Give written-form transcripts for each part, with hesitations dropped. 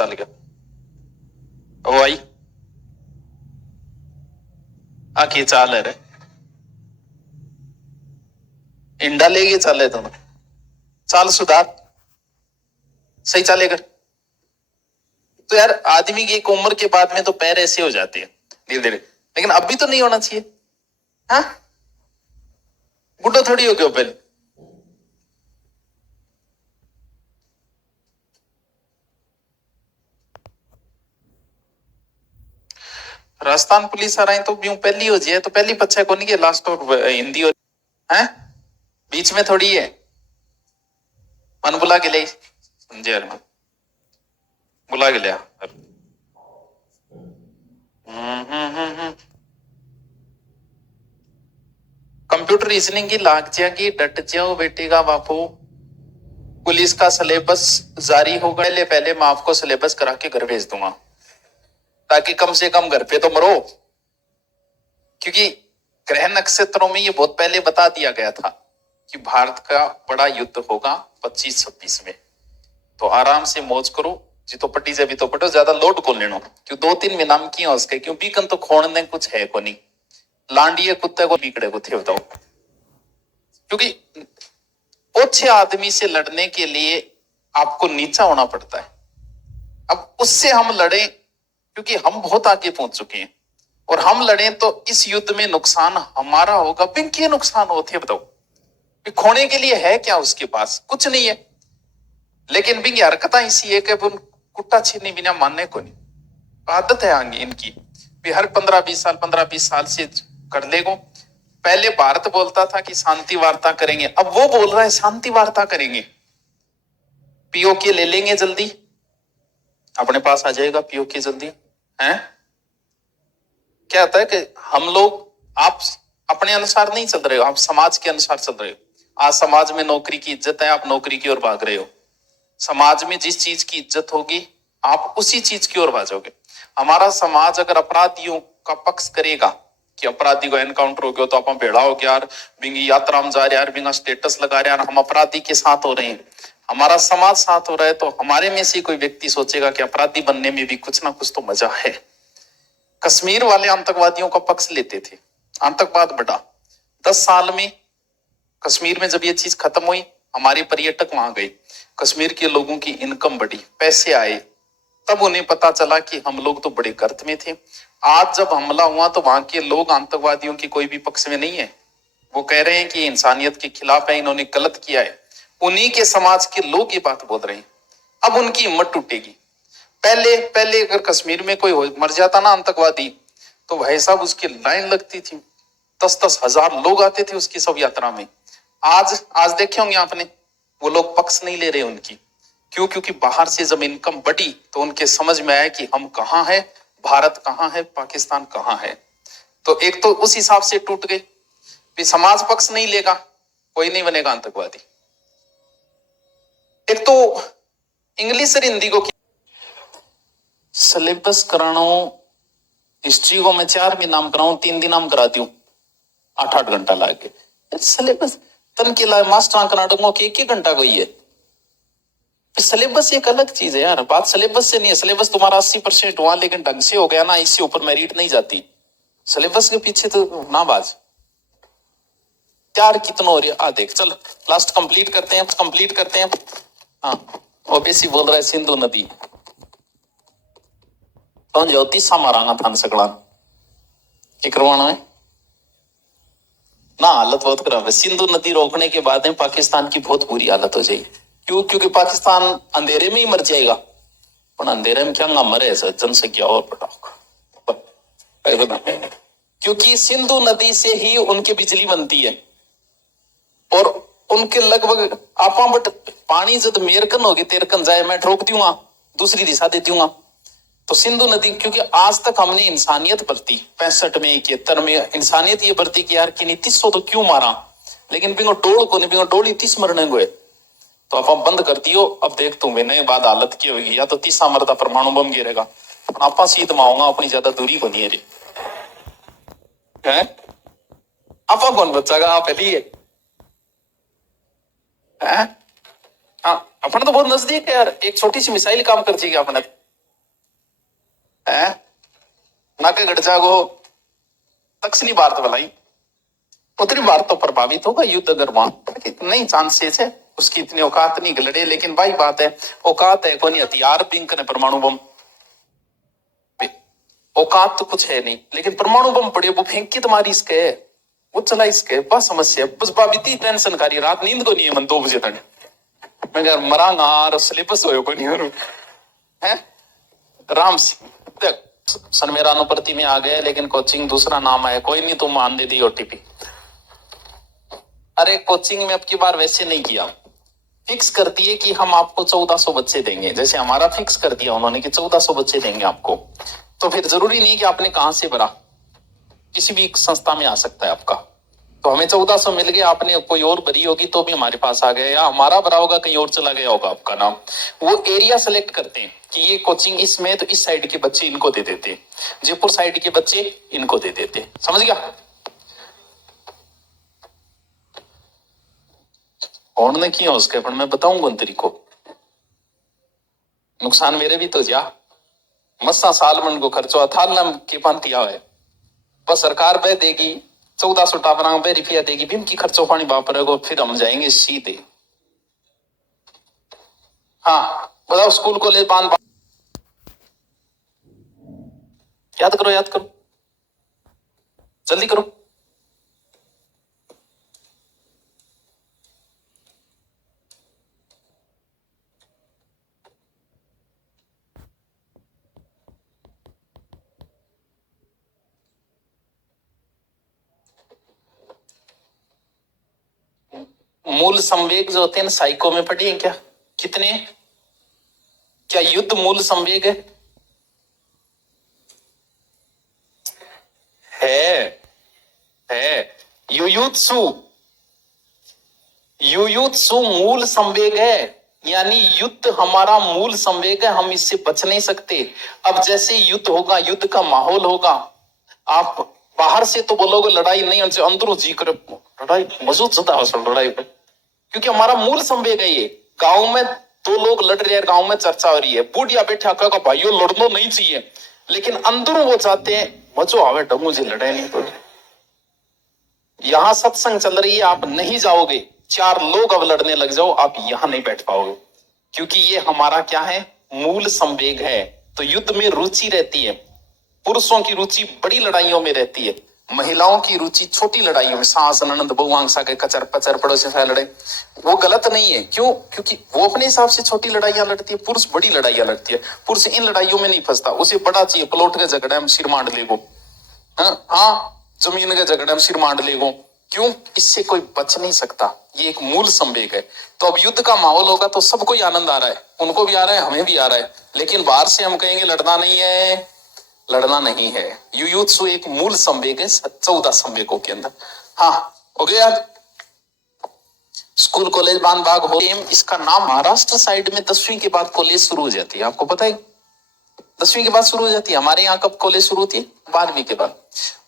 चल गया ओ आई आखी चाल है रे इंडा लेके चले तुम चाल सुधार सही चलेगा। तो यार आदमी की एक उम्र के बाद में तो पैर ऐसे हो जाते हैं धीरे धीरे, लेकिन अब भी तो नहीं होना चाहिए। हाँ बुढ़ा थोड़ी हो गया पहले। राजस्थान पुलिस आ रही तो यूं पहली हो जाए तो पहली पच्चा को नहीं के लास्ट और हिंदी हो है बीच में थोड़ी है। मन बुला के ले समझे यार, बुला के लिया। कंप्यूटर रीजनिंग की लाग जाएगी, डट जाओ बेटे का बापू। पुलिस का सिलेबस जारी हो गए, पहले मैं आपको सिलेबस करा के घर भेज दूंगा ताकि कम से कम घर पे तो मरो, क्योंकि ग्रह नक्षत्रों में ये बहुत पहले बता दिया गया था कि भारत का बड़ा युद्ध होगा 25-26 में। तो आराम से मौज करो, जी तो पट्टी से भी तो पटो, ज्यादा लोड को लेनो क्यों 2-3 में नाम किया उसके, क्यों बीकन तो खोड़ने कुछ है को नहीं, लांडिये कुत्ते को बिगड़े को थे बताओ। क्योंकि ओछे आदमी से लड़ने के लिए आपको नीचा होना पड़ता है। अब उससे हम लड़े क्योंकि हम बहुत आगे पहुंच चुके हैं, और हम लड़े तो इस युद्ध में नुकसान हमारा होगा। पिंकी नुकसान होते हैं बताओ, खोने के लिए है क्या उसके पास, कुछ नहीं है। लेकिन बिंगी हरकत इसी है कि कुट्टा छीनी बिना मानने को नहीं, आदत है आगे इनकी भी हर 15-20 साल से कर लेगो। पहले भारत बोलता था कि शांति वार्ता करेंगे, अब वो बोल रहा है शांति वार्ता करेंगे। पीओके ले लेंगे जल्दी, अपने पास आ जाएगा पीओके जल्दी है। क्या होता है कि हम लोग आप अपने अनुसार नहीं चल रहे हो, आप समाज के अनुसार चल रहे हो। आज समाज में नौकरी की इज्जत है, आप नौकरी की ओर भाग रहे हो। समाज में जिस चीज की इज्जत होगी आप उसी चीज की ओर भागोगे। हमारा समाज अगर अपराधियों का पक्ष करेगा कि अपराधी को एनकाउंटर हो गया तो आप भेड़ा हो गया यार, बिंगी यात्रा में जा रहे यार, बिंगा स्टेटस लगा रहे यार, हम अपराधी के साथ हो रहे हैं, हमारा समाज साथ हो रहा है, तो हमारे में से कोई व्यक्ति सोचेगा कि अपराधी बनने में भी कुछ ना कुछ तो मजा है। कश्मीर वाले आतंकवादियों का पक्ष लेते थे, आतंकवाद बढ़ा 10 साल में। कश्मीर में जब ये चीज खत्म हुई, हमारे पर्यटक वहां गए, कश्मीर के लोगों की इनकम बढ़ी, पैसे आए, तब उन्हें पता चला कि हम लोग तो बड़े गर्त में थे। आज जब हमला हुआ तो वहां के लोग आतंकवादियों के कोई भी पक्ष में नहीं है, वो कह रहे हैं कि इंसानियत के खिलाफ है, इन्होंने गलत किया है। उन्हीं के समाज के लोग ये बात बोल रहे हैं। अब उनकी हिम्मत टूटेगी। पहले पहले अगर कश्मीर में कोई मर जाता ना आतंकवादी, तो भाई साहब उसकी लाइन लगती थी, 10-10 हजार लोग आते थे उसकी सब यात्रा में। आज देखे होंगे आपने, वो लोग पक्ष नहीं ले रहे उनकी। क्यों? क्योंकि बाहर से जब इनकम बढ़ी तो उनके समझ में आया कि हम कहाँ हैं, भारत कहाँ है, पाकिस्तान कहाँ है। तो एक तो उस हिसाब से टूट गए, फिर समाज पक्ष नहीं लेगा, कोई नहीं बनेगा आतंकवादी। एक तो इंग्लिश और हिंदी को सिलेबस कराना, हिस्ट्री को मैं 4 में नाम कराऊं, 3 दिन नाम करा दूं, 8-8 घंटा लागे सिलेबस तन के लाए मास्टर कर्नाटकों के 1-1 घंटा को ही है। सिलेबस एक अलग चीज है यार, बात सिलेबस से नहीं है। सिलेबस तुम्हारा 80% हुआ लेकिन ढंग से हो गया ना, इससे ऊपर मेरिट नहीं जाती। सिलेबस के पीछे तो ना बाज यार कितना हो रहा है। देख चल लास्ट कंप्लीट करते हैं। हाँ ओबीसी बोल रहा है सिंधु नदी तो ज्योतिषा मारांगा थान सकड़ा क्या करवाना है ना। हालत बहुत खराब है। सिंधु नदी रोकने के बाद में पाकिस्तान की बहुत बुरी हालत हो जाएगी। क्यों? क्योंकि पाकिस्तान अंधेरे में ही मर जाएगा। पर अंधेरे में क्या ना मरे जनसंख्या और बढ़ाओ, क्योंकि सिंधु नदी से ही उनकी बिजली बनती है, और उनके लगभग आपा बट पानी जब मेरकन होगी तेरकन जाए, मैं ठोक दूंगा दूसरी दिशा दे दूंगा। तो सिंधु नदी, क्योंकि आज तक हमने इंसानियत बरती, 65 में 71 में इंसानियत ये बरती कि यार कि 300 तो क्यों मारा, लेकिन बिंगो डोल को नहीं, बिंगो डोली 30 मरने गए तो आप बंद कर दियो। अब देख तू मैंने बाद हालत की होगी, या तो 30 मरता परमाणु बम गिरेगा, आपा सीध माऊंगा अपनी ज्यादा दूरी को नहीं है। आपा कौन बचागा? आप है हाँ अपन तो बहुत नजदीक है यार, एक छोटी सी मिसाइल काम कर जाएगी अपने। है ना के गड़ जागो दक्षिणी भारत भलाई उत्तरी भारत तो प्रभावित होगा युद्ध अगर वहां नहीं चांसेस है उसकी इतनी औकात नहीं लड़े। लेकिन भाई बात है औकात है कोई हथियार पिंक ने परमाणु बम औकात तो कुछ है नहीं लेकिन परमाणु बम पड़े वो फेंक के तुम्हारी इसके वो चला इसके बस समस्या बस बाबी टेंशन कारी रात नींद को नहीं है मन 2 बजे तक मैं कह मरांगा और सिलेबस हो को नहीं है राम से सन मेरा अनुप्रति में आ गए लेकिन कोचिंग दूसरा नाम है कोई नहीं तुम मान दे दी ओटीपी। अरे कोचिंग में अब की बार वैसे नहीं किया फिक्स कर दिए कि हम आपको 1400 बच्चे देंगे जैसे हमारा फिक्स कर दिया उन्होंने कि 1400 बच्चे देंगे आपको तो फिर जरूरी नहीं कि आपने कहां से भरा किसी भी संस्था में आ सकता है आपका तो हमें 1400 मिल गया आपने कोई और भरी होगी तो भी हमारे पास आ गया या हमारा भरा होगा कहीं और चला गया होगा आपका नाम वो एरिया सेलेक्ट करते हैं कि ये कोचिंग इसमें तो इस साइड के बच्चे इनको दे देते जयपुर साइड के बच्चे इनको दे देते समझ गया कौन ने किया उसके पर मैं बताऊंगा तेरी को नुकसान मेरे भी तो जा मस्सा साल मन को खर्चो थाल नाम के पांतिया है बस सरकार बह देगी 1400 टापरा पे रुपया देगी भीम की खर्चो पानी वापरेगा फिर हम जाएंगे सीधे। हाँ बताओ स्कूल कॉलेज बांध याद करो जल्दी करो मूल संवेग जो होते हैं साइको में पढ़ी है क्या कितने क्या युद्ध मूल संवेग है युयुत्सु मूल संवेग है यानी युद्ध हमारा मूल संवेग है हम इससे बच नहीं सकते। अब जैसे युद्ध होगा युद्ध का माहौल होगा आप बाहर से तो बोलोगे लड़ाई नहीं उनसे अंदरों जी कर लड़ाई मजबूत ज्यादा हो लड़ाई पे क्योंकि हमारा मूल संवेग है ये गांव में 2 लोग लड़ रहे हैं गांव में चर्चा हो रही है बूढ़िया बैठा कहा भाइयों लड़ना नहीं चाहिए लेकिन अंदरों वो चाहते हैं मजो आवे डमू जी लड़ाई नहीं तो यहां सत्संग चल रही है आप नहीं जाओगे 4 लोग अब लड़ने लग जाओ आप यहां नहीं बैठ पाओगे क्योंकि ये हमारा क्या है मूल संवेग है। तो युद्ध में रुचि रहती है पुरुषों की रुचि बड़ी लड़ाइयों में रहती है महिलाओं की रुचि छोटी लड़ाइयों में सास ननंद बहुआंसा के कचर पचर पड़ोसी से लड़े वो गलत नहीं है क्यों क्योंकि वो अपने हिसाब से छोटी लड़ाइयां लड़ती है पुरुष बड़ी लड़ाइयां लड़ती है पुरुष इन लड़ाइयों में नहीं फंसता उसे बड़ा चाहिए प्लॉट के झगड़े में सिर मांड ले वो हाँ जमीन के झगड़े में सिर मांड ले वो क्यों इससे कोई बच नहीं सकता ये एक मूल संवेग है। तो अब युद्ध का माहौल होगा तो सबको ही आनंद आ रहा है उनको भी आ रहा है हमें भी आ रहा है लेकिन बाहर से हम कहेंगे लड़ना नहीं है युयुत्सु एक मूल संवेग है 14 संवेगों के अंदर। हाँ हो गया स्कूल कॉलेज बान बाग हो इसका नाम महाराष्ट्र साइड में 10वीं के बाद कॉलेज शुरू हो जाती है आपको पता है 10वीं के बाद शुरू हो जाती है हमारे यहाँ कब कॉलेज शुरू होती है 12वीं के बाद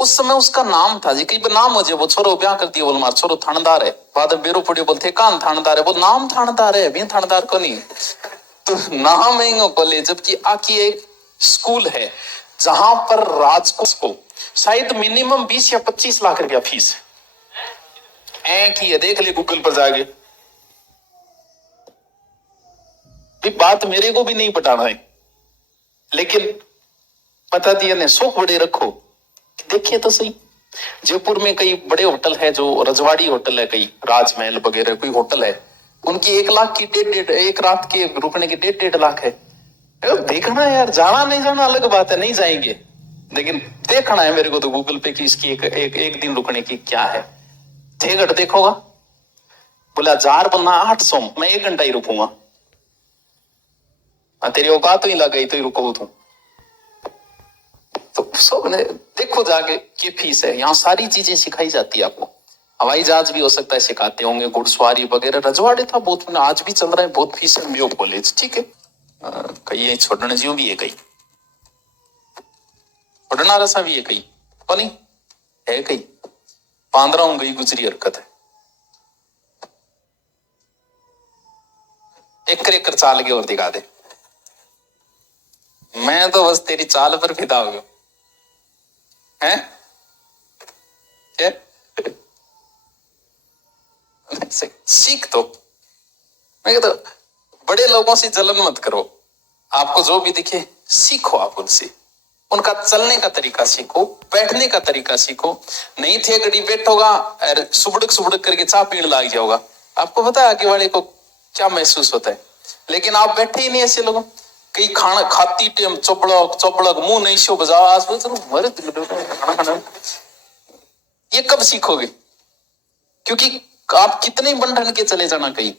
उस समय उसका नाम था जी कई बार नाम हो जाए वो छोरो ब्याह करती है बोल मार छोरो थानेदार है बाद में बेरो पड़े बोलते कान थानेदार है वो नाम थानेदार है अभी थानेदार को नहीं तो नाम है कॉलेज जबकि आकी एक स्कूल है जहां पर राजकोट को शायद मिनिमम 20 या 25 लाख रुपया फीस है की है देख ले गूगल पर जाके बात मेरे को भी नहीं पटाना है लेकिन पता दिया ने शौक बड़े रखो देखिए तो सही जयपुर में कई बड़े होटल है जो रजवाड़ी होटल है कई राजमहल वगैरह कोई होटल है उनकी 1 लाख की डेढ़ एक रात के रुकने की 1.5 लाख है देखना है यार जाना नहीं जाना अलग बात है नहीं जाएंगे लेकिन देखना है मेरे को तो गूगल पे कि इसकी एक दिन रुकने की क्या है 6 घंटे देखोगा बोला 1000 बनना 800 मैं 1 घंटा ही रुकूंगा तेरी औकात तो ही लग गई तो ही रुको तू तो सब ने देखो जाके की फीस है यहाँ सारी चीजें सिखाई जाती है आपको हवाई जहाज भी हो सकता है सिखाते होंगे घुड़सवारी वगैरह रजवाड़े था बहुत आज भी चल रहा है बहुत फीस है मेयो कॉलेज ठीक है कई छोड़ने जीव भी है कई छोड़ना रसा भी है कई तो नहीं है कई 15 गई गुजरी हरकत है एक चाल के और दिखा दे मैं तो बस तेरी चाल पर फिदा हो गया है क्या? सीख तो मैं कहता बड़े लोगों से जलन मत करो, आपको जो भी दिखे सीखो, आप उनसे उनका चलने का तरीका सीखो, बैठने का तरीका सीखो। नहीं थे गड़ी बैठोगा और सुबड़क सुबड़क करके चाय पीने लग जाओगा, आपको पता है आगे वाले को क्या महसूस होता है। लेकिन आप बैठे ही नहीं ऐसे लोगों, कई खाना खाती टेम चौपड़क चौपड़क मुंह नहीं शो बजा मरे खाना खाना, ये कब सीखोगे? क्योंकि आप कितने बंधन के चले जाना कहीं,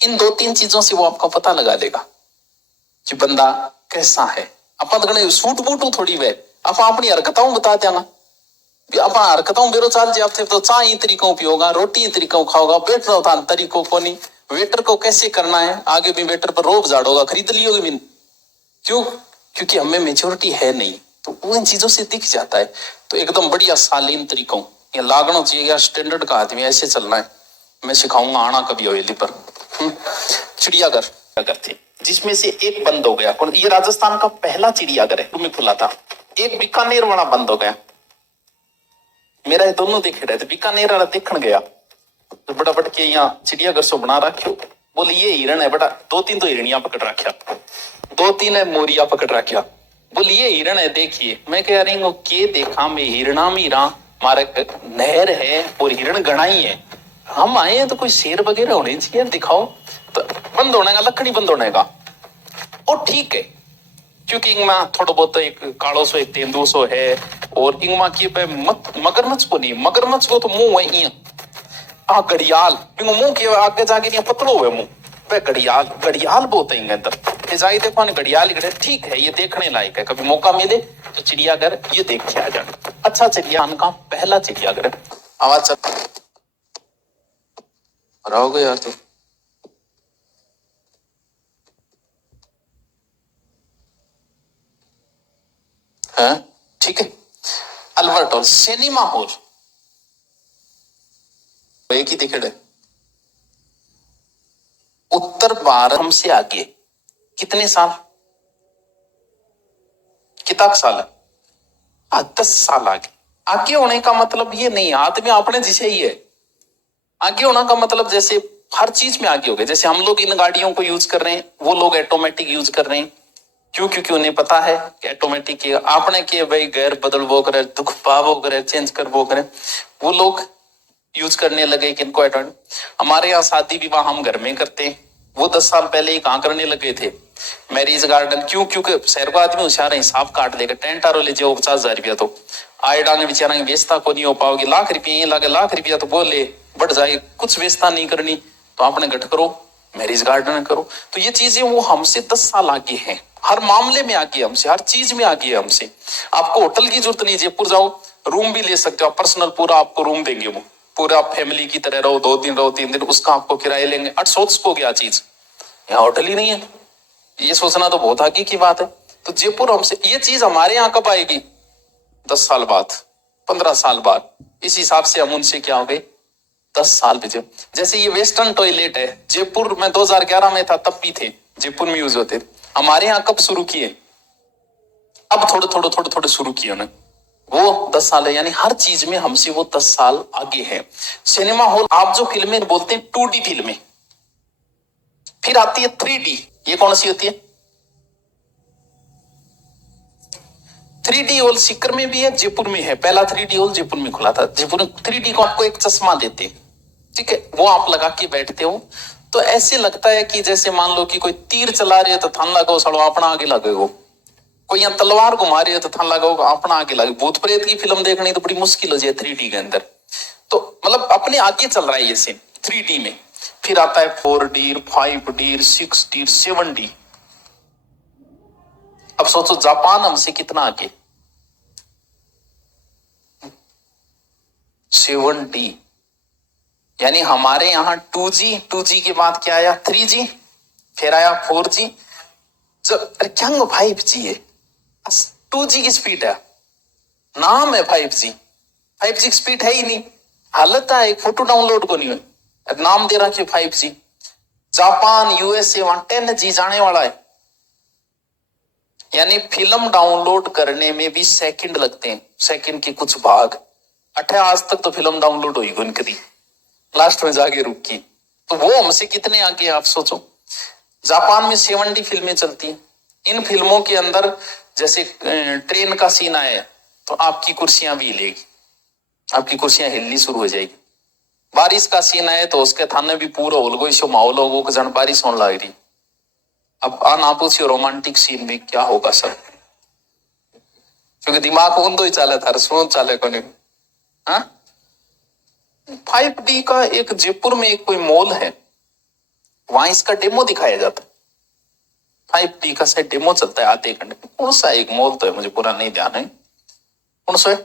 इन दो तीन चीजों से वो आपका पता लगा देगा कि बंदा कैसा है। अपन तो सूट बूट थोड़ी वे आप अपनी हरकतों बता देना, अपन हरकतों बेरो चाल जे आप तो चाय तरीकों पियोगा, रोटी तरीकों खाओगा, बैठ रहा था तरीकों को नहीं, वेटर को कैसे करना है, आगे भी वेटर पर रोब झाड़ोगा, खरीद लियोगे भी क्यों? क्योंकि हमें मेच्योरिटी है नहीं, तो वो इन चीजों से दिख जाता है। तो एकदम बढ़िया शालीन तरीकों ये लागना चाहिए यार, स्टैंडर्ड का आदमी ऐसे चलना है। मैं सिखाऊंगा आना कभी हवेली पर। चिड़ियाघर थे जिसमें से एक बंद हो गया, और ये राजस्थान का पहला चिड़ियाघर है, तुम्हें खुला था। एक बीकानेर वाला बंद हो गया, मेरा ये दोनों देखे रहे थे। बीकानेर वाला देखने गया तो बड़ा बट के यहाँ चिड़ियाघर सो बना रखो, बोले ये हिरण है बड़ा, दो तीन तो हिरणिया पकड़ रखा, दो तीन है मोरिया पकड़ रखा, बोले ये हिरण है देखिए। मैं कह रही हूँ के देखा मैं हिरणा मीरा मारे नहर है और हिरण गणाई है, हम आए हैं तो कोई शेर वगैरह होने चाहिए, दिखाओ। तो बंद होने का लकड़ी बंद होने का और ठीक है, क्योंकि इंगमा थोड़ा बहुत एक कालो सो एक तेंदुसो है, और इंगमा की मगरमच्छ को नहीं, मगरमच्छ को तो मुंह है इं घड़ियाल मुंह के आगे जाके नहीं पतलो हुए मुंह पे, घड़ियाल घड़ियाल बहुत है अंदर जाए देखो घड़ियाल ठीक है, ये देखने लायक है, कभी मौका मिले तो चिड़ियाघर ये देख के आ जाना। अच्छा चिड़ियाघर का पहला चिड़ियाघर है। आवाज चल रहोगे यार तो है ठीक है। अल्बर्ट हॉल सिनेमा हॉल एक ही दिखे उत्तर भारत हमसे आगे कितने साल, कितना साल है? 10 साल आगे। आगे होने का मतलब ये नहीं आदमी अपने जैसे ही है, आगे होना का मतलब जैसे हर चीज में आगे हो गए। जैसे हम लोग इन गाड़ियों को यूज कर रहे हैं, वो लोग ऑटोमेटिक यूज कर रहे हैं, क्यों? क्योंकि उन्हें पता है कि ऑटोमेटिक आपने के भाई गैर बदल वो करे, दुख पाव करे, चेंज कर वो करे, वो लोग यूज करने लगे किनको हमारे यहाँ शादी विवाह हम घर में करते हैं, वो 10 साल पहले ही कहाँ करने लगे थे मैरिज गार्डन। क्यों? क्योंकि शहर को आदमी होशियार है, हिसाब काट लेगा, टेंट आरो ले जाओ 50,000 रुपया, तो आए डांगे बेचारा व्यवस्था को नहीं हो पाओगे, लाख रुपये लगे, लाख रुपया तो बोले बढ़ जाए, कुछ व्यवस्था नहीं करनी तो आपने घट करो मैरिज गार्डन करो। तो ये चीजें वो हमसे 10 साल आगे हैं, हर मामले में आगे हमसे, हर चीज में आगे है हमसे। आपको होटल की जरूरत नहीं, जयपुर जाओ रूम भी ले सकते हो, पर्सनल पूरा आपको रूम देंगे, वो पूरा फैमिली की तरह रहो, 2 दिन रहो 3 दिन, उसका आपको किराया लेंगे। 800 को क्या चीज, यहाँ होटल ही नहीं है, ये सोचना तो बहुत आगे की बात है। तो जयपुर हमसे, ये चीज हमारे यहाँ कब आएगी? 10 साल बाद, 15 साल बाद। इस हिसाब से हम उनसे क्या हो गए 10 साल पीछे। जैसे ये वेस्टर्न टॉयलेट है, जयपुर में 2011 में था, तब भी थे, जयपुर में यूज होते थे। हमारे यहाँ कब शुरू किए? अब थोड़े थोड़े शुरू किए उन्हें, वो 10 साल है, यानी हर चीज में हमसे वो 10 साल आगे है। सिनेमा हॉल, आप जो फिल्में बोलते हैं 2D फिल्में, फिर आती है 3D, ये कौन सी होती है? 3D हॉल सीकर में भी है, जयपुर में है, पहला 3D हॉल जयपुर में खुला था। जयपुर में 3D को आपको एक चश्मा देते हैं, ठीक है, वो आप लगा के बैठते हो तो ऐसे लगता है कि जैसे मान लो कि कोई तीर चला रहे हो तो थान लगो सड़ो अपना आगे लगेगो, कोई यहाँ तलवार घुमा रही हो तो थान लगो अपना आगे लगे। भूत प्रेत की फिल्म देखनी तो बड़ी मुश्किल हो जाए 3D के अंदर, तो मतलब अपने आगे चल रहा है ये सीन 3D में। फिर आता है 4D, 5D, 6D, 7D। अब सोचो जापान हमसे कितना आगे, 7D। यानी हमारे यहाँ 2G के बाद क्या आया? 3G, फिर आया 4G, जब क्या 5G है। 2G की स्पीड है, नाम है 5G, 5G की स्पीड है ही नहीं, हालत है एक फोटो डाउनलोड को नहीं हुई, नाम दे रखा है 5G। जापान, USA वहां 10G जाने वाला है, यानी फिल्म डाउनलोड करने में भी सेकंड लगते हैं, सेकंड के कुछ भाग। आज तक तो फिल्म डाउनलोड हुई उनकी दी, लास्ट में जाके रुकी। तो वो हमसे कितने आगे आप सोचो। जापान में 70 फिल्में चलती हैं। इन फिल्मों के अंदर जैसे ट्रेन का सीन आया तो आपकी कुर्सियां भी हिलेगी, आपकी कुर्सियां हिलनी शुरू हो जाएगी। बारिश का सीन आए तो उसके थाने भी पूरा होल गो इसो माहौल होगो कि जन बारिश होने लग रही। अब ना पूछियो रोमांटिक सीन में क्या होगा सर, क्योंकि दिमाग ऊंधो ही चाले था, सोच चाले को नहीं। हाँ 5D का एक जयपुर में एक कोई मॉल है, वहां इसका डेमो दिखाया जाता है। 5D का शायद डेमो चलता है आधे घंटे। कौन सा एक मॉल तो है, मुझे पूरा नहीं ध्यान है कौन सा है?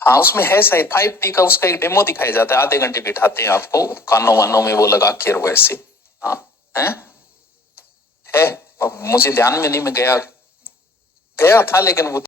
हाँ उसमें है शायद 5D का, उसका एक डेमो दिखाया जाता है, आधे घंटे बिठाते हैं आपको कानों वानों में वो लगा के वैसे। हाँ है अब मुझे ध्यान में नहीं, मैं गया था लेकिन वो